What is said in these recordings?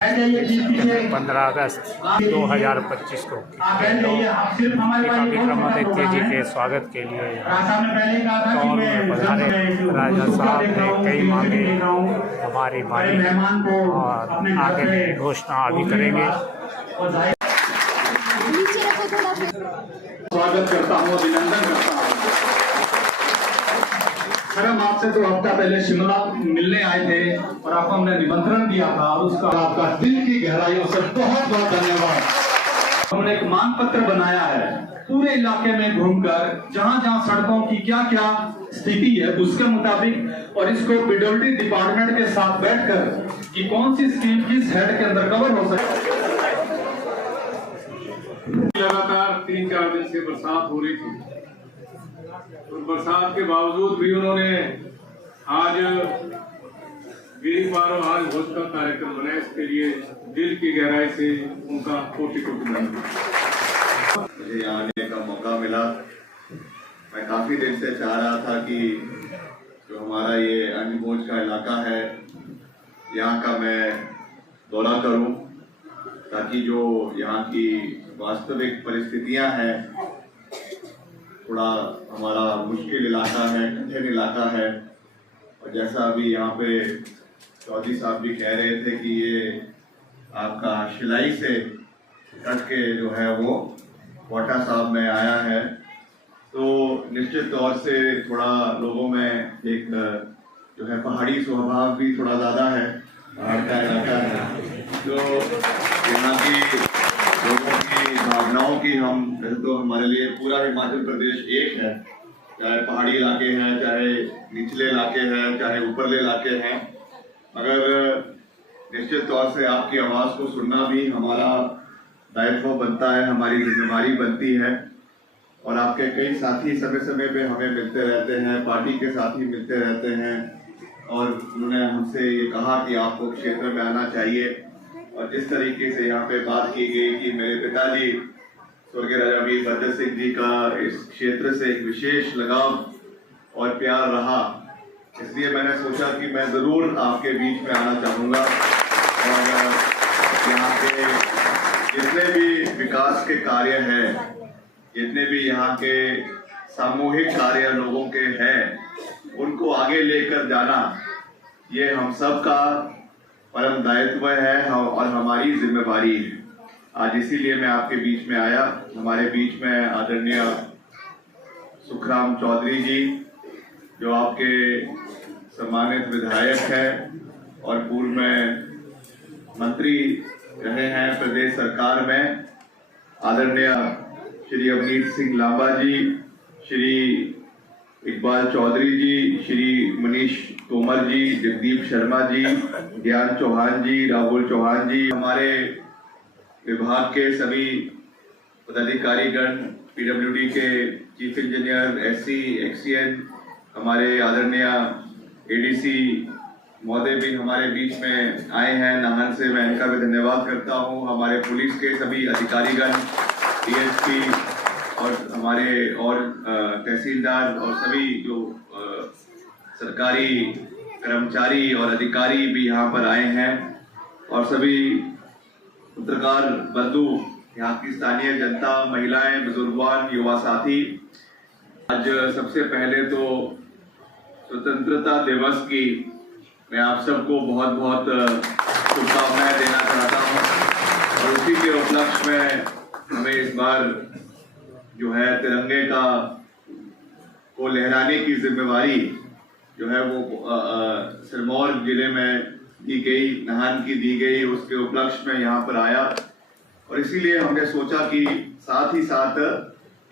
15 अगस्त 2025 को विक्रमादित्य जी के स्वागत के लिए दौर में पधारे राजा साहब ने कई मांगे हमारी मानी और आगे घोषणा अभी करेंगे। स्वागत करता हूँ, अभिनंदन करता हूँ। सर, हम आपसे 2 हफ्ता पहले शिमला मिलने आए थे और आपको हमने निमंत्रण दिया था और उसका आपका दिल की गहराइयों से बहुत बहुत धन्यवाद। हमने एक मांग पत्र बनाया है पूरे इलाके में घूमकर, जहाँ जहाँ सड़कों की क्या क्या स्थिति है उसके मुताबिक, और इसको पीडब्ल्यूडी डिपार्टमेंट के साथ बैठकर कि कौन सी स्कीम किस हेड के अंदर कवर हो सकती है। लगातार 3-4 दिन से बरसात हो रही थी और बरसात के बावजूद भी उन्होंने आज वीरवारों आज भोज का कार्यक्रम बनाया। इसके लिए दिल की गहराई से उनका कोटि-कोटि धन्यवाद। मुझे यहाँ आने का मौका मिला। मैं काफी दिन से चाह रहा था कि जो हमारा ये अन्नभोज का इलाका है यहाँ का मैं दौरा करूं, ताकि जो यहाँ की वास्तविक परिस्थितियां हैं, थोड़ा हमारा मुश्किल इलाका है, कठिन इलाका है, और जैसा अभी यहाँ पे चौधरी साहब भी कह रहे थे कि ये आपका शिलाई से कट के जो है वो कोटा साहब में आया है, तो निश्चित तौर से थोड़ा लोगों में एक जो है पहाड़ी स्वभाव भी थोड़ा ज़्यादा है, पहाड़ का इलाका है, तो यहाँ की लोगों की भावनाओं की हम तो हमारे लिए पूरा हिमाचल प्रदेश एक है, चाहे पहाड़ी इलाके हैं, चाहे निचले इलाके हैं, चाहे ऊपरले इलाके हैं, मगर निश्चित तौर से आपकी आवाज़ को सुनना भी हमारा दायित्व बनता है, हमारी जिम्मेदारी बनती है। और आपके कई साथी समय समय पे हमें मिलते रहते हैं, पार्टी के साथी मिलते रहते हैं, और उन्होंने हमसे ये कहा कि आपको क्षेत्र में आना चाहिए। और जिस तरीके से यहाँ पे बात की गई कि मेरे पिताजी स्वर्गीय राजा वीरभद्र सिंह जी का इस क्षेत्र से एक विशेष लगाव और प्यार रहा, इसलिए मैंने सोचा कि मैं ज़रूर आपके बीच में आना चाहूँगा और यहाँ के जितने भी विकास के कार्य हैं, जितने भी यहाँ के सामूहिक कार्य लोगों के हैं, उनको आगे लेकर जाना ये हम सब का परम दायित्व है और हमारी जिम्मेवारी है। आज इसीलिए मैं आपके बीच में आया। हमारे बीच में आदरणीय सुखराम चौधरी जी, जो आपके सम्मानित विधायक हैं और पूर्व में मंत्री रहे हैं प्रदेश सरकार में, आदरणीय श्री अवनीत सिंह लांबा जी, श्री इकबाल चौधरी जी, श्री मनीष तोमर जी, जगदीप शर्मा जी, ज्ञान चौहान जी, राहुल चौहान जी, हमारे विभाग के सभी पदाधिकारीगण, पीडब्ल्यूडी के चीफ इंजीनियर, एससी, एक्सीएन, हमारे आदरणीय एडीसी महोदय भी हमारे बीच में आए हैं। नाहन से मैं इनका भी धन्यवाद करता हूं। हमारे पुलिस के सभी अधिकारीगण, डीएसपी और हमारे और तहसीलदार और सभी जो सरकारी कर्मचारी और अधिकारी भी यहाँ पर आए हैं, और सभी पत्रकार बंधु, यहाँ की स्थानीय जनता, महिलाएं, बुजुर्गवान, युवा साथी। आज सबसे पहले तो स्वतंत्रता दिवस की मैं आप सबको बहुत बहुत शुभकामनाएं देना चाहता हूँ, और उसी के उपलक्ष्य में हमें इस बार जो है तिरंगे को लहराने की जिम्मेवारी जो है वो सिरमौर जिले में दी गई, नाहन की दी गई, उसके उपलक्ष्य में यहाँ पर आया। और इसीलिए हमने सोचा कि साथ ही साथ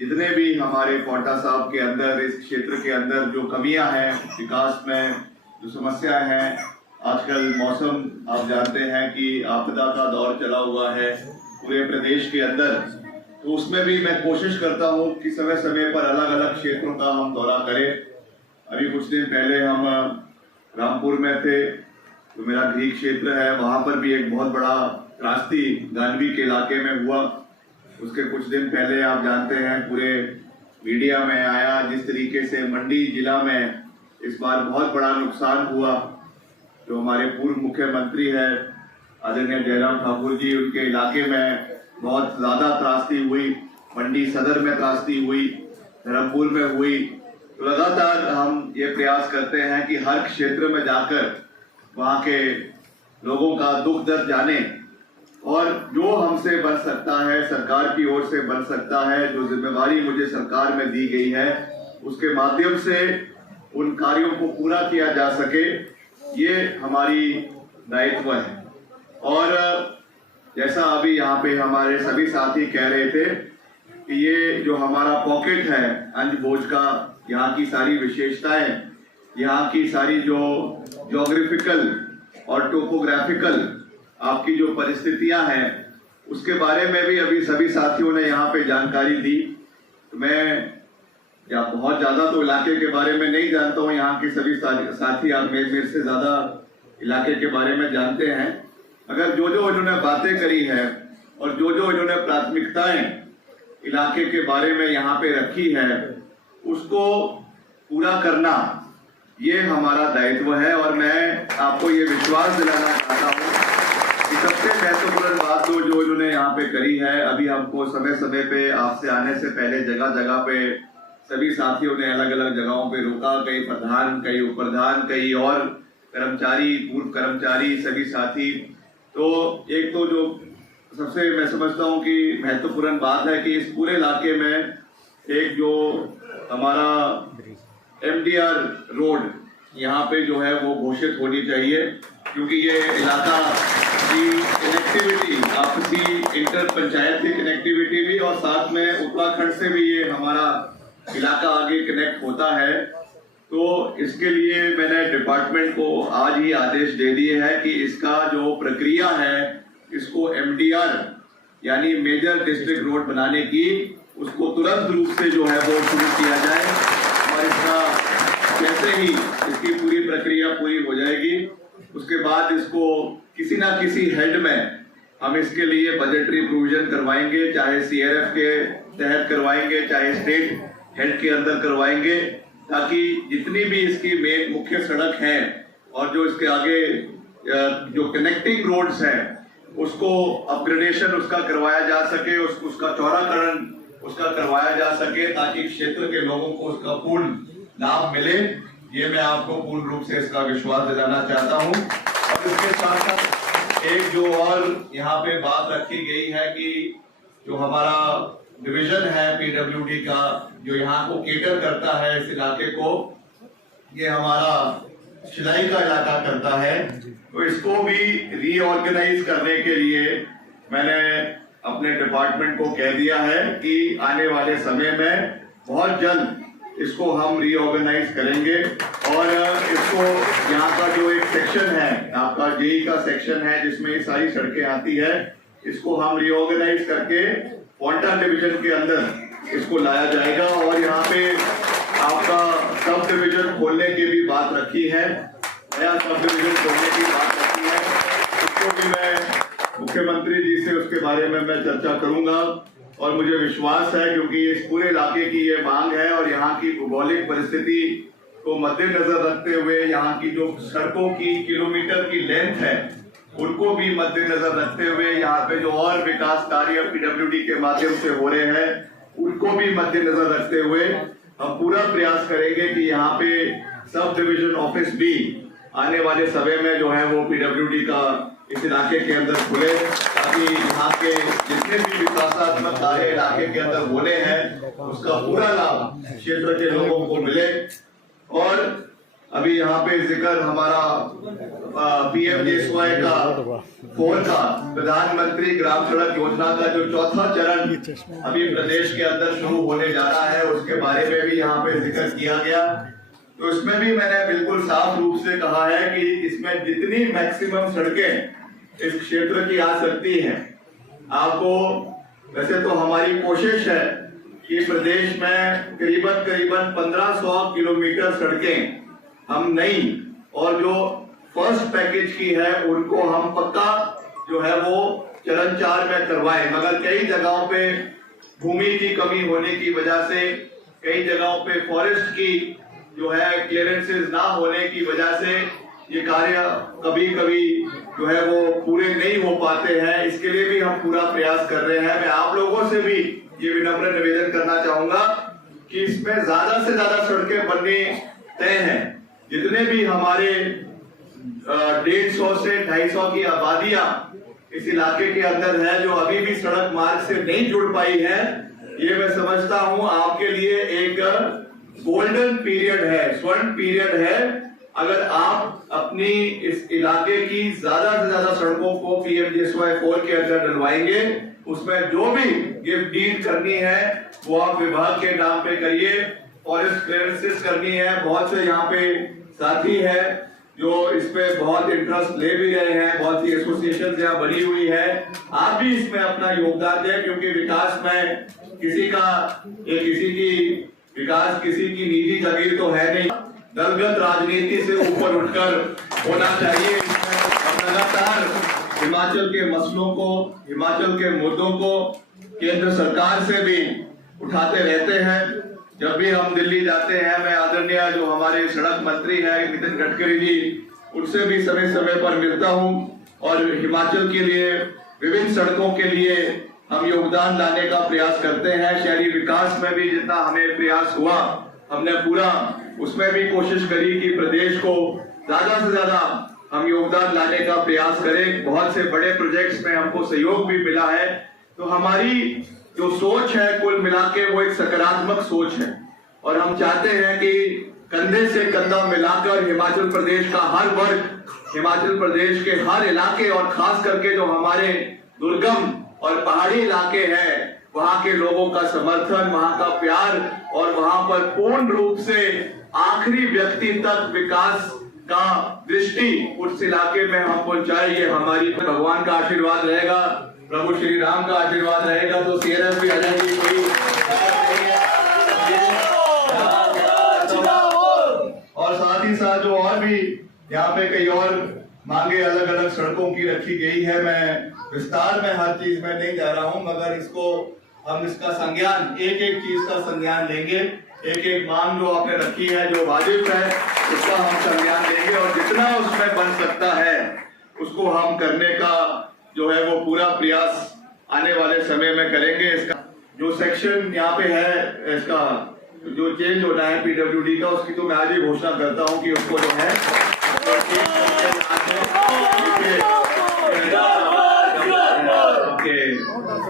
जितने भी हमारे कोटा साहब के अंदर, इस क्षेत्र के अंदर जो कमियां हैं विकास में, जो समस्या हैं, आजकल मौसम आप जानते हैं कि आपदा का दौर चला हुआ है पूरे प्रदेश के अंदर, तो उसमें भी मैं कोशिश करता हूँ कि समय समय पर अलग अलग क्षेत्रों का हम दौरा करें। अभी कुछ दिन पहले हम रामपुर में थे, तो मेरा गृह क्षेत्र है, वहाँ पर भी एक बहुत बड़ा त्रासदी गांधी के इलाके में हुआ। उसके कुछ दिन पहले आप जानते हैं पूरे मीडिया में आया जिस तरीके से मंडी जिला में इस बार बहुत बड़ा नुकसान हुआ। जो हमारे पूर्व मुख्यमंत्री है आदरणीय जयराम ठाकुर जी, उनके इलाके में बहुत ज्यादा त्रासदी हुई, मंडी सदर में त्रासदी हुई, धर्मपुर में हुई। तो लगातार हम ये प्रयास करते हैं कि हर क्षेत्र में जाकर वहाँ के लोगों का दुख दर्द जाने और जो हमसे बन सकता है, सरकार की ओर से बन सकता है, जो जिम्मेवारी मुझे सरकार में दी गई है उसके माध्यम से उन कार्यों को पूरा किया जा सके, ये हमारी दायित्व है। और जैसा अभी यहाँ पे हमारे सभी साथी कह रहे थे कि ये जो हमारा पॉकेट है अंजभोज का, यहाँ की सारी विशेषताएं, यहाँ की सारी जो ज्योग्राफिकल और टोपोग्राफिकल आपकी जो परिस्थितियां हैं उसके बारे में भी अभी सभी साथियों ने यहाँ पे जानकारी दी। तो मैं या बहुत ज्यादा तो इलाके के बारे में नहीं जानता हूँ, यहाँ के सभी साथी आप मेरे से ज्यादा इलाके के बारे में जानते हैं। अगर जो जो इन्होंने बातें करी है और जो जो इन्होंने प्राथमिकताएं इलाके के बारे में यहाँ पे रखी है उसको पूरा करना ये हमारा दायित्व है। और मैं आपको ये विश्वास दिलाना चाहता हूँ कि सबसे महत्वपूर्ण बात तो जो इन्होंने यहाँ पे करी है, अभी हमको समय समय पे आपसे आने से पहले जगह जगह पे सभी साथियों ने अलग अलग जगहों पे रोका, कई प्रधान, कई उपप्रधान, कई और कर्मचारी, पूर्व कर्मचारी, सभी साथी। तो एक तो जो सबसे मैं समझता हूँ कि महत्वपूर्ण बात है कि इस पूरे इलाके में एक जो हमारा MDR रोड यहाँ पे जो है वो घोषित होनी चाहिए, क्योंकि ये इलाका की कनेक्टिविटी, आपसी इंटर पंचायती कनेक्टिविटी भी और साथ में उत्तराखंड से भी ये हमारा इलाका आगे कनेक्ट होता है। तो इसके लिए मैंने डिपार्टमेंट को आज ही आदेश दे दिए हैं कि इसका जो प्रक्रिया है इसको MDR यानी मेजर डिस्ट्रिक्ट रोड बनाने की उसको तुरंत रूप से जो है वो शुरू किया जाए। और इसका जैसे ही इसकी पूरी प्रक्रिया पूरी हो जाएगी उसके बाद इसको किसी ना किसी हेड में हम इसके लिए बजटरी प्रोविजन करवाएंगे, चाहे CRF के तहत करवाएंगे, चाहे स्टेट हेड के अंदर करवाएंगे, ताकि जितनी भी इसकी मेन मुख्य सड़क है और जो इसके आगे जो कनेक्टिंग रोड्स हैं उसको अपग्रेडेशन उसका करवाया जा सके, उसका चौड़ाकरण उसका करवाया जा सके, ताकि क्षेत्र के लोगों को उसका पूर्ण लाभ मिले। ये मैं आपको पूर्ण रूप से इसका विश्वास दिलाना चाहता हूँ। और इसके साथ साथ एक जो और यहाँ पे बात रखी गई है कि जो हमारा डिवीजन है PWD का, जो यहाँ को केटर करता है इस इलाके को, ये हमारा सिलाई का इलाका करता है, तो इसको भी रीऑर्गेनाइज करने के लिए मैंने अपने डिपार्टमेंट को कह दिया है कि आने वाले समय में बहुत जल्द इसको हम रीऑर्गेनाइज करेंगे। और इसको यहाँ का जो एक सेक्शन है आपका JE का सेक्शन है जिसमें ये सारी सड़कें आती है, इसको हम रीऑर्गेनाइज करके पॉन्टा डिवीजन के अंदर इसको लाया जाएगा। और यहाँ पे आपका सब डिवीजन खोलने की भी बात रखी है, नया सब डिवीजन खोलने की बात रखी है, उसको भी मैं मुख्यमंत्री जी से उसके बारे में मैं चर्चा करूंगा। और मुझे विश्वास है क्योंकि इस पूरे इलाके की ये मांग है और यहाँ की भौगोलिक परिस्थिति को मद्देनजर रखते हुए यहाँ की जो सड़कों की किलोमीटर की लेंथ है उनको भी मद्देनजर रखते हुए यहाँ पे जो और विकास कार्य PWD के माध्यम से हो रहे हैं उनको भी मद्देनजर रखते हुए हम पूरा प्रयास करेंगे कि यहाँ पे सब डिवीजन ऑफिस भी आने वाले समय में जो है वो PWD का इस इलाके के अंदर खुले, ताकि यहाँ के जितने भी विकासात्मक कार्य इलाके के अंदर होने हैं उसका पूरा लाभ क्षेत्र के लोगों को मिले। और अभी यहाँ पे जिक्र हमारा PMJSY का 4 का प्रधानमंत्री ग्राम सड़क योजना का जो चौथा चरण अभी प्रदेश के अंदर शुरू होने जा रहा है उसके बारे में भी यहाँ पे जिक्र किया गया। तो इसमें भी मैंने बिल्कुल साफ रूप से कहा है कि इसमें जितनी मैक्सिमम सड़कें इस क्षेत्र की आ सकती हैं, आपको वैसे तो हमारी कोशिश है कि प्रदेश में करीबन 1500 किलोमीटर सड़कें हम नई और जो फर्स्ट पैकेज की है उनको हम पक्का जो है वो चरण 4 में करवाएं। मगर कई जगहों पे भूमि की कमी होने की वजह से, कई जगहों पे फॉरेस्ट की जो है क्लियरेंसेस ना होने की वजह से ये कार्य कभी कभी जो है वो पूरे नहीं हो पाते हैं, इसके लिए भी हम पूरा प्रयास कर रहे हैं। मैं आप लोगों से भी ये विनम्र निवेदन करना चाहूंगा कि इसमें ज्यादा से ज्यादा सड़कें बनने तय हैं। जितने भी हमारे 150 से 250 की आबादियां इस इलाके के अंदर है जो अभी भी सड़क मार्ग से नहीं जुड़ पाई है, ये मैं समझता हूं आपके लिए एक गोल्डन पीरियड है, स्वर्ण पीरियड है। अगर आप अपनी इस इलाके की ज्यादा से ज्यादा सड़कों को PMGSY 4 के अंदर डलवाएंगे, उसमें जो भी गिफ्ट डीड करनी है वो आप विभाग के नाम पे करिए, फॉरेस्ट क्लियरेंसेस करनी है। बहुत से यहाँ पे साथी है जो इस पे बहुत इंटरेस्ट ले भी रहे हैं, बहुत सी एसोसिएशन यहाँ बनी हुई है। आप भी इसमें अपना योगदान दें, क्योंकि विकास में किसी की निजी जागीर तो है नहीं, दलगत राजनीति से ऊपर उठकर होना चाहिए। लगातार हिमाचल के मसलों को, हिमाचल के मुद्दों को केंद्र सरकार से भी उठाते रहते हैं। जब भी हम दिल्ली जाते हैं, मैं आदरणीय जो हमारे सड़क मंत्री हैं नितिन गडकरी जी, उनसे भी समय समय पर मिलता हूं और हिमाचल के लिए विभिन्न सड़कों के लिए हम योगदान लाने का प्रयास करते हैं। शहरी विकास में भी जितना हमें प्रयास हुआ, हमने पूरा उसमें भी कोशिश करी कि प्रदेश को ज्यादा से ज्यादा हम योगदान लाने का प्रयास करें। बहुत से बड़े प्रोजेक्ट्स में हमको सहयोग भी मिला है। तो हमारी जो सोच है कुल मिला के वो एक सकारात्मक सोच है और हम चाहते हैं कि कंधे से कंधा मिलाकर हिमाचल प्रदेश का हर वर्ग, हिमाचल प्रदेश के हर इलाके और खास करके जो हमारे दुर्गम और पहाड़ी इलाके हैं, वहां के लोगों का समर्थन, वहां का प्यार और वहां पर पूर्ण रूप से आखिरी व्यक्ति तक विकास का दृष्टि उस इलाके में हम पहुंचाए। ये हमारी भगवान का आशीर्वाद रहेगा, प्रभु श्री राम का आशीर्वाद रहेगा तो CRS भी आ जाएगी। और साथ ही साथ जो और भी यहाँ पे कई और मांगे अलग अलग सड़कों की रखी गई है, मैं विस्तार में हर चीज में नहीं जा रहा हूँ, मगर इसको हम इसका संज्ञान, एक एक चीज का संज्ञान लेंगे। एक एक मांग जो आपने रखी है जो वाजिब है उसका हम संज्ञान लेंगे और जितना उसमें बन सकता है उसको हम करने का जो है वो पूरा प्रयास आने वाले समय में करेंगे। इसका जो सेक्शन यहाँ पे है, इसका जो चेंज होना है PWD का, उसकी तो मैं आज ही घोषणा करता हूँ कि उसको जो है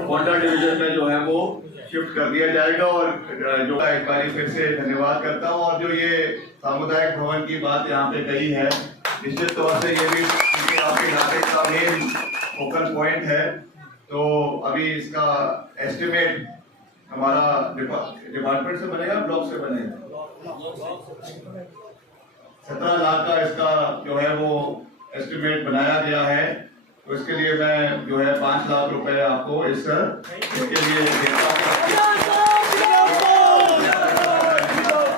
वाटर डिवीजन में जो है वो शिफ्ट कर दिया जाएगा। और जो एक बार फिर से धन्यवाद करता हूँ। और जो ये सामुदायिक भवन की बात यहाँ पे कही है, निश्चित तौर से ये भी आपके इलाके का मेन फोकल पॉइंट है। तो अभी इसका एस्टिमेट हमारा डिपार्टमेंट से बनेगा, ब्लॉक से बनेगा, 17 लाख का इसका जो है वो एस्टिमेट बनाया गया है। तो इसके लिए मैं जो है 5 लाख रुपए आपको इसके लिए देता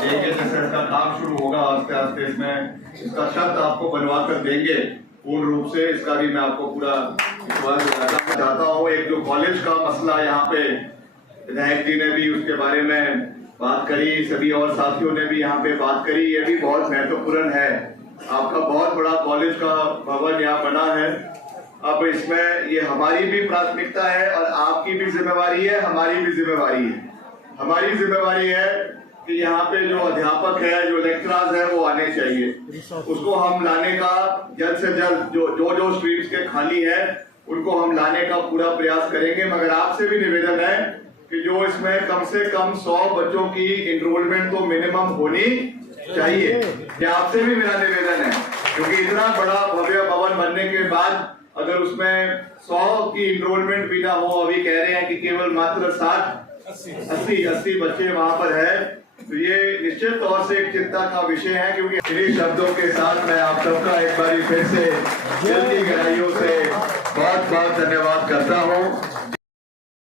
जैसे इसका काम शुरू होगा आस्ते आस्ते, इसमें इसका शर्त आपको बनवा कर देंगे पूर्ण रूप से। इसका भी मैं आपको पूरा विश्वास दिलाना चाहता हूँ। एक जो कॉलेज का मसला यहाँ पे विधायक जी ने भी उसके बारे में बात करी, सभी और साथियों ने भी यहाँ पे बात करी, ये भी बहुत महत्वपूर्ण है। आपका बहुत बड़ा कॉलेज का भवन यहाँ बना है। अब इसमें ये हमारी भी प्राथमिकता है और आपकी भी जिम्मेवारी है, हमारी भी जिम्मेवारी है। हमारी जिम्मेवारी है कि यहाँ पे जो अध्यापक है, जो लेक्चरर्स है वो आने चाहिए, उसको हम लाने का जल्द से जल्द जो स्ट्रीम्स के खाली है उनको हम लाने का पूरा प्रयास करेंगे। मगर आपसे भी निवेदन है कि जो इसमें कम से कम 100 बच्चों की इनरोलमेंट तो मिनिमम होनी चाहिए। ये आपसे भी मेरा निवेदन है, क्योंकि इतना बड़ा भव्य भवन बनने के बाद अगर उसमें 100 की इनरोलमेंट भी ना हो, अभी कह रहे हैं कि केवल मात्र 80 बच्चे वहां पर है, तो ये निश्चित तौर से एक चिंता का विषय है। क्योंकि इन्हीं शब्दों के साथ मैं आप सबका एक बार फिर से दिल की गहराइयों से बहुत बहुत धन्यवाद करता हूँ।